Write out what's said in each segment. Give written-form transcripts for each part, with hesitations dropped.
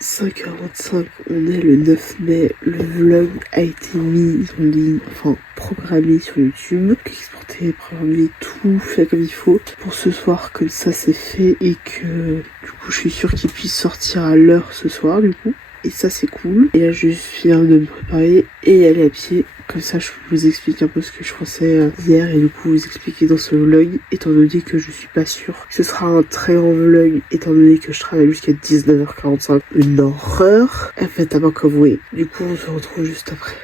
5h25, on est le 9 mai, le vlog a été mis en ligne, enfin programmé sur YouTube, exporté, programmé, tout fait comme il faut pour ce soir, comme ça c'est fait et que du coup je suis sûre qu'il puisse sortir à l'heure ce soir du coup. Et ça c'est cool. Et là je viens de me préparer et aller à pied. Comme ça je vous explique un peu ce que je pensais hier et du coup vous expliquer dans ce vlog, étant donné que je suis pas sûre que ce sera un très grand vlog, étant donné que je travaille jusqu'à 19h45. Une horreur. En fait, à moins que vous. Du coup on se retrouve juste après.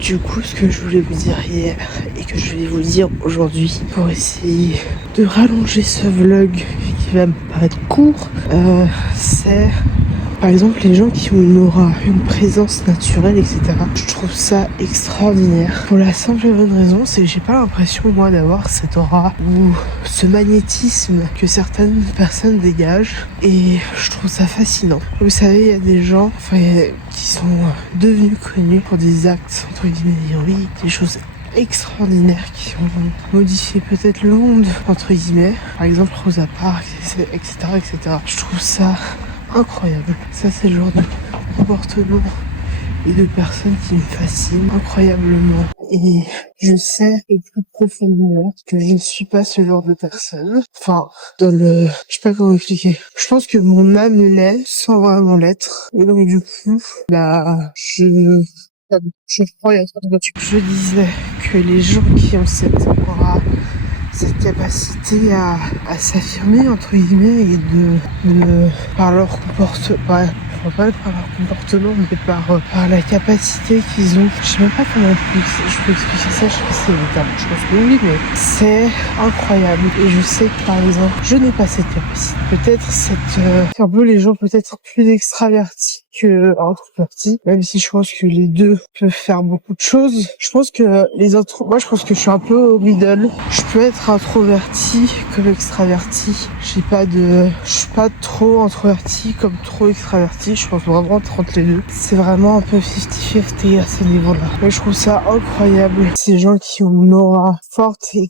Du coup, ce que je voulais vous dire hier et que je vais vous dire aujourd'hui pour essayer de rallonger ce vlog qui va me paraître court, c'est par exemple les gens qui ont une aura, une présence naturelle, etc. Je trouve ça extraordinaire. Pour la simple et bonne raison, c'est que j'ai pas l'impression moi d'avoir cette aura ou ce magnétisme que certaines personnes dégagent et je trouve ça fascinant. Vous savez, il y a des gens qui sont devenus connus pour des actes entre guillemets héroïques, des choses extraordinaires qui ont modifié peut-être le monde entre guillemets, par exemple Rosa Parks, etc., etc. Je trouve ça incroyable. Ça c'est le genre de comportement et de personnes qui me fascinent incroyablement. Et je sais au plus profondément que je ne suis pas ce genre de personne. Enfin, je sais pas comment expliquer. Je pense que mon âme l'est sans vraiment l'être. Et donc du coup, je crois à ça. Je disais que les gens qui ont cette aura, cette capacité à s'affirmer entre guillemets et de par leur comportement, pas par leur comportement mais par la capacité qu'ils ont. Je sais même pas comment je peux expliquer ça, je sais pas si c'est le terme, je pense que oui, mais c'est incroyable. Et je sais que par exemple je n'ai pas cette capacité. Peut-être c'est un peu les gens peut-être plus extravertis que introvertis, même si je pense que les deux peuvent faire beaucoup de choses. Je pense que moi je pense que je suis un peu au middle. Je peux être introverti comme extraverti. Je suis pas trop introverti comme trop extraverti. Je pense vraiment entre les deux. C'est vraiment un peu 50-50 à ce niveau-là. Mais je trouve ça incroyable. Ces gens qui ont une aura forte et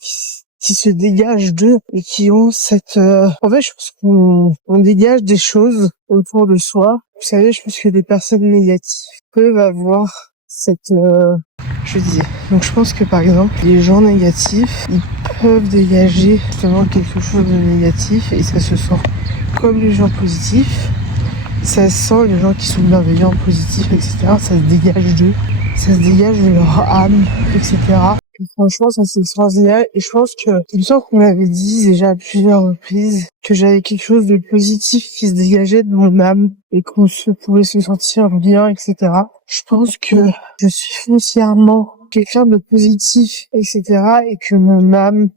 qui se dégagent d'eux et qui ont cette... En fait, je pense qu'on dégage des choses autour de soi. Vous savez, je pense que des personnes négatives peuvent avoir cette... Je disais. Donc je pense que par exemple, les gens négatifs, ils peuvent dégager justement quelque chose de négatif et ça se sent comme les gens positifs. Ça se sent les gens qui sont bienveillants, positifs, etc. Ça se dégage d'eux. Ça se dégage de leur âme, etc. Et franchement, ça c'est extraordinaire. Et je pense que, il me semble qu'on m'avait dit déjà à plusieurs reprises que j'avais quelque chose de positif qui se dégageait de mon âme et qu'on pouvait se sentir bien, etc. Je pense que je suis foncièrement quelqu'un de positif, etc. et que mon âme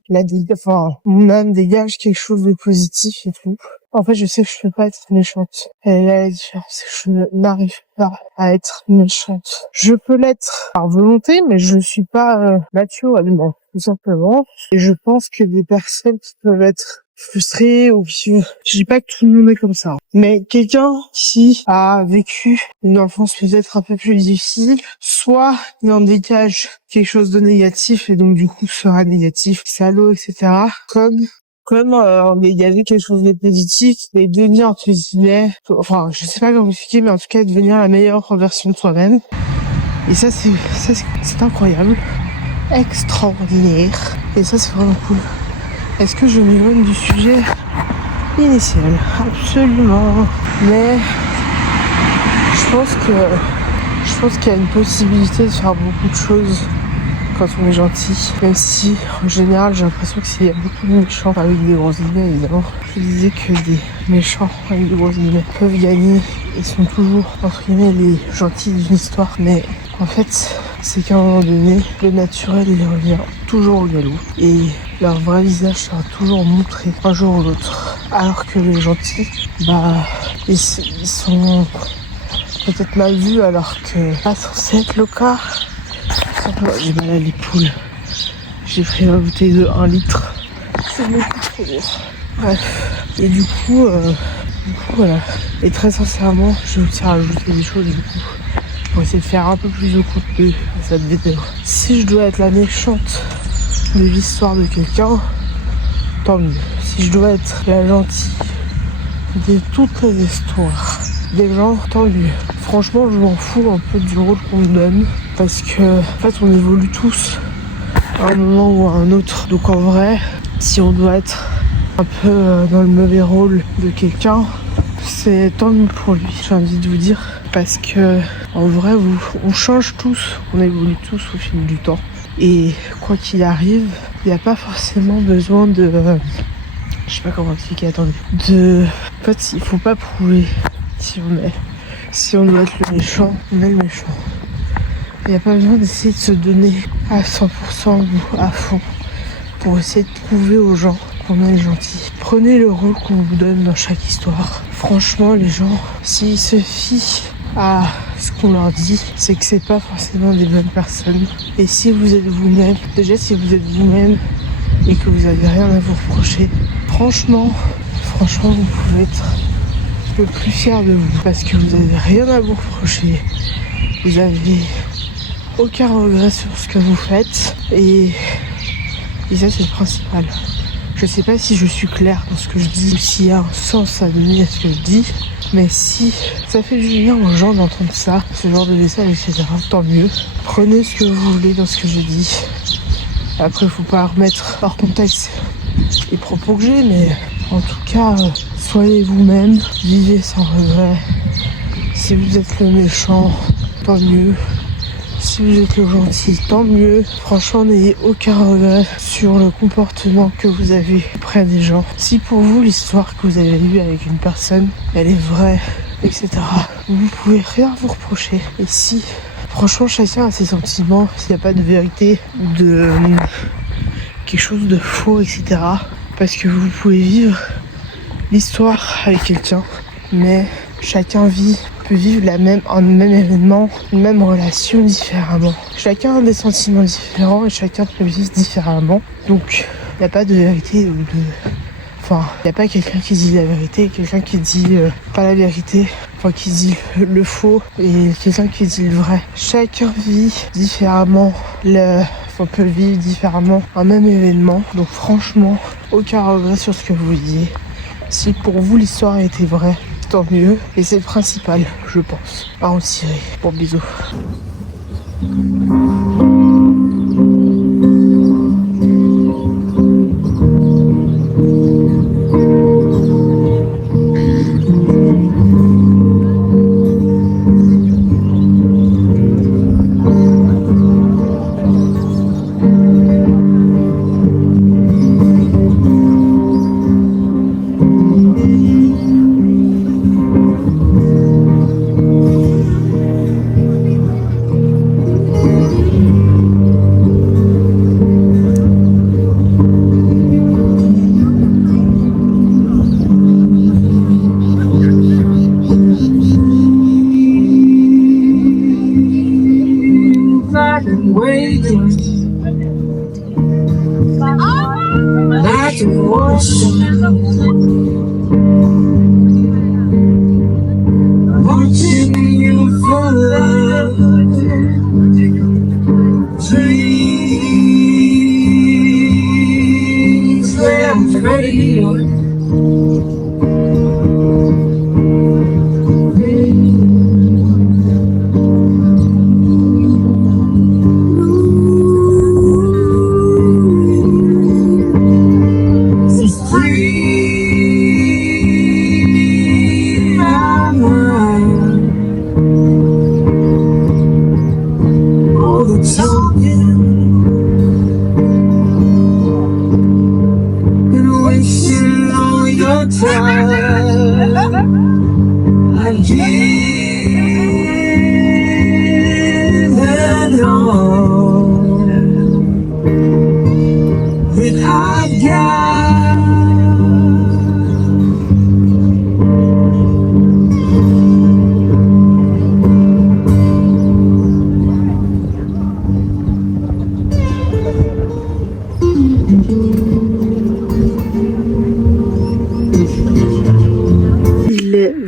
dégage quelque chose de positif et tout. En fait, je sais que je peux pas être méchante. Et là, la différence, c'est que je n'arrive pas à être méchante. Je peux l'être par volonté, mais je ne suis pas naturellement, tout simplement. Et je pense que des personnes qui peuvent être frustrées ou je dis pas que tout le monde est comme ça. Mais quelqu'un qui a vécu une enfance peut-être un peu plus difficile, soit il en dégage quelque chose de négatif et donc du coup sera négatif, salaud, etc. Comme en dégager quelque chose de positif et devenir entre guillemets, enfin je sais pas comment expliquer, mais en tout cas devenir la meilleure version de soi-même. Et ça c'est incroyable, extraordinaire. Et ça c'est vraiment cool. Est-ce que je m'éloigne du sujet initial? Absolument. Mais je pense qu'il y a une possibilité de faire beaucoup de choses quand on est gentil, même si en général j'ai l'impression qu'il y a beaucoup de méchants avec des gros guillemets évidemment. Je disais que des méchants avec des gros guillemets peuvent gagner et sont toujours entre guillemets les gentils d'une histoire, mais en fait c'est qu'à un moment donné, le naturel il revient toujours au galop et leur vrai visage sera toujours montré un jour ou l'autre. Alors que les gentils, ils sont peut-être mal vus alors que pas censé être le cas. J'ai mal à l'épaule. J'ai pris ma bouteille de 1 litre. C'est beaucoup trop lourd. Bref. Et du coup, voilà. Et très sincèrement, je tiens à ajouter des choses du coup. Pour essayer de faire un peu plus de contenu à cette vidéo. Si je dois être la méchante de l'histoire de quelqu'un, tant mieux. Si je dois être la gentille de toutes les histoires des gens, tant mieux. Franchement, je m'en fous un peu du rôle qu'on me donne. Parce que, en fait, on évolue tous à un moment ou à un autre. Donc en vrai, si on doit être un peu dans le mauvais rôle de quelqu'un, c'est tant mieux pour lui, j'ai envie de vous dire. Parce que, en vrai, on change tous, on évolue tous au fil du temps. Et quoi qu'il arrive, il n'y a pas forcément besoin de... je sais pas comment expliquer, attendez. En fait, il faut pas prouver si on doit être le méchant, on est le méchant. Il n'y a pas besoin d'essayer de se donner à 100% ou à fond pour essayer de prouver aux gens qu'on est gentil. Prenez le rôle qu'on vous donne dans chaque histoire. Franchement, les gens, s'ils se fient à ce qu'on leur dit, c'est que c'est pas forcément des bonnes personnes. Et si vous êtes vous-même, déjà si vous êtes vous-même et que vous avez rien à vous reprocher, franchement, vous pouvez être le plus fier de vous parce que vous avez rien à vous reprocher. Vous avez aucun regret sur ce que vous faites et ça c'est le principal. Je sais pas si je suis claire dans ce que je dis ou s'il y a un sens à donner à ce que je dis, mais si ça fait du bien aux gens d'entendre ça, ce genre de message, etc., tant mieux. Prenez ce que vous voulez dans ce que je dis. Après, faut pas remettre hors contexte les propos que j'ai, mais en tout cas, soyez vous-même, vivez sans regret. Si vous êtes le méchant, tant mieux. Si vous êtes le gentil, tant mieux. Franchement, n'ayez aucun regret sur le comportement que vous avez auprès des gens. Si pour vous, l'histoire que vous avez eue avec une personne, elle est vraie, etc., vous pouvez rien vous reprocher. Et si, franchement, chacun a ses sentiments, s'il n'y a pas de vérité ou de quelque chose de faux, etc., parce que vous pouvez vivre l'histoire avec quelqu'un, mais chacun peut vivre un même événement, une même relation différemment. Chacun a des sentiments différents et chacun peut vivre différemment. Donc, il n'y a pas de vérité ou de... Enfin, il n'y a pas quelqu'un qui dit la vérité et quelqu'un qui dit pas la vérité. Enfin, qui dit le faux et quelqu'un qui dit le vrai. Chacun vit différemment peut vivre différemment un même événement. Donc franchement, aucun regret sur ce que vous disiez. Si pour vous l'histoire a été vraie, tant mieux. Et c'est le principal, je pense, à en tirer. Bon, bisous. I give it all.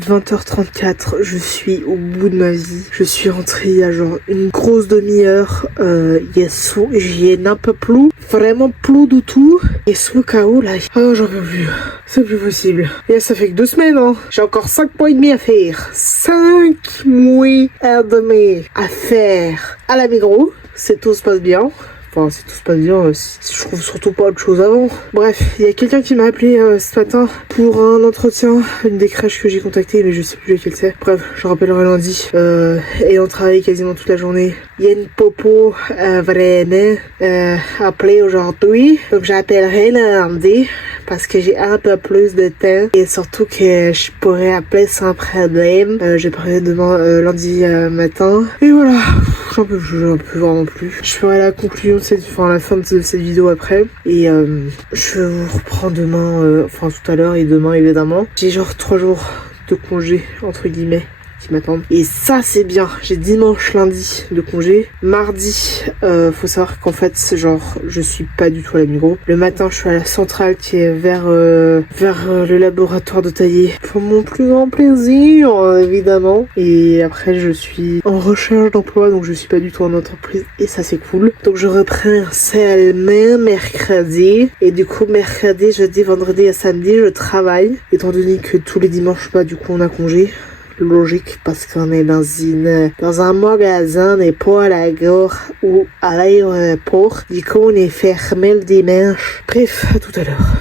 20h34, je suis au bout de ma vie. Je suis rentrée il y a genre une grosse demi-heure. J'y ai un peu plus. Vraiment plus du tout. Et sous le chaos là. Oh, j'en peux plus. C'est plus possible. Et ça fait que 2 semaines, hein. J'ai encore 5 mois et demi à faire. 5 mois et demi à faire à la Migros. C'est tout se passe bien. Enfin, si tout se passe bien, je trouve surtout pas autre chose avant. Bref, il y a quelqu'un qui m'a appelé ce matin pour un entretien, une des crèches que j'ai contactées, mais je sais plus laquelle c'est. Bref, je rappellerai lundi. Ayant travaillé quasiment toute la journée, il y a une popo vraiment appelée aujourd'hui. Donc j'appellerai lundi parce que j'ai un peu plus de temps et surtout que je pourrais appeler sans problème. J'ai parlé demain lundi matin. Et voilà, j'en peux vraiment plus. Je ferai la conclusion la fin de cette vidéo après et je vous reprends demain, enfin tout à l'heure et demain évidemment. J'ai genre 3 jours de congé entre guillemets qui m'attendent et ça c'est bien. J'ai dimanche, lundi de congé. Mardi, faut savoir qu'en fait c'est genre je suis pas du tout à la Migros. Le matin je suis à la centrale qui est vers le laboratoire de tailler pour mon plus grand plaisir évidemment. Et après je suis en recherche d'emploi donc je suis pas du tout en entreprise et ça c'est cool. Donc je reprends seulement mercredi et du coup mercredi, jeudi, vendredi et samedi je travaille étant donné que tous les dimanches du coup on a congé. Logique parce qu'on est dans un magasin et pas à la gare ou à l'aéroport. Du coup, on est fermé le dimanche. Bref, à tout à l'heure.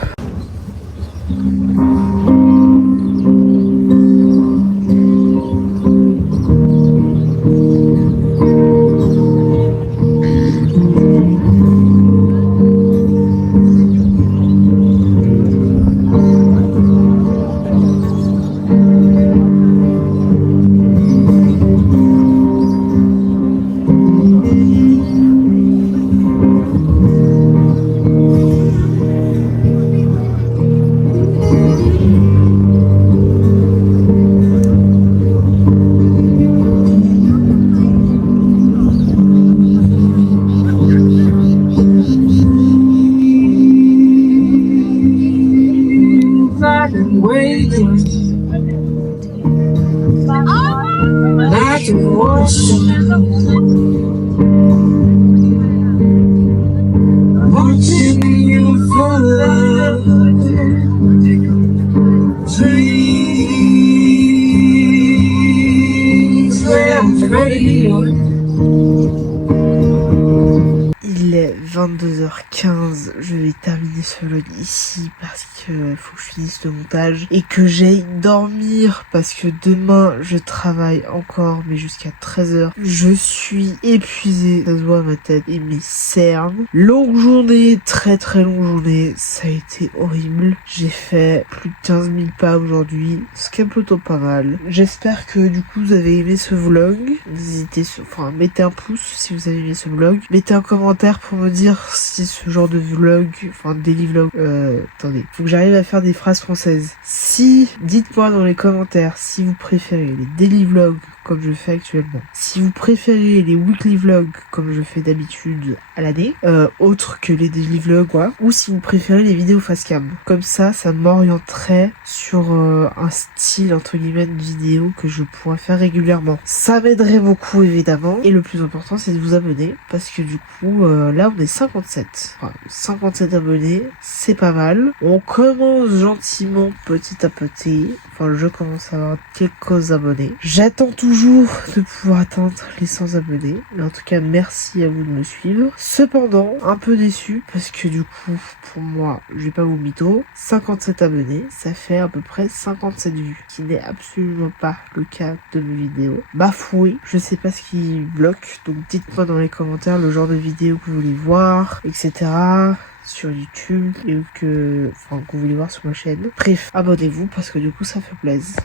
Il est 22h15, je vais terminer ce vlog ici parce que faut que je finisse le montage et que j'aille dormir parce que demain je travaille encore mais jusqu'à 13h. Je suis épuisée, ça se voit à ma tête et mes cernes. Longue journée, très longue journée, ça a été horrible. J'ai fait plus de 15 000 pas aujourd'hui, ce qui est plutôt pas mal. J'espère que du coup vous avez aimé ce vlog. N'hésitez, mettez un pouce si vous avez aimé ce vlog. Mettez un commentaire pour me dire si ce genre de vlog, daily vlog, attendez, faut que j'arrive à faire des phrases françaises. Dites-moi dans les commentaires si vous préférez les daily vlogs comme je fais actuellement, si vous préférez les weekly vlogs comme je fais d'habitude à l'année, autre que les daily vlogs quoi, ou si vous préférez les vidéos face cam. Comme ça m'orienterait sur un style entre guillemets de vidéo que je pourrais faire régulièrement. Ça m'aiderait beaucoup évidemment et le plus important c'est de vous abonner parce que du coup là on est 57. 57 abonnés, c'est pas mal. On commence gentiment petit à petit. Je commence à avoir quelques abonnés. J'attends toujours de pouvoir atteindre les 100 abonnés. Mais en tout cas, merci à vous de me suivre. Cependant, un peu déçu parce que du coup, pour moi, je vais pas vous mytho, 57 abonnés, ça fait à peu près 57 vues. Ce qui n'est absolument pas le cas de mes vidéos. Bafoué, je sais pas ce qui bloque. Donc dites-moi dans les commentaires le genre de vidéo que vous voulez voir, etc. sur YouTube et que vous voulez voir sur ma chaîne. Bref, abonnez-vous parce que du coup ça fait plaisir.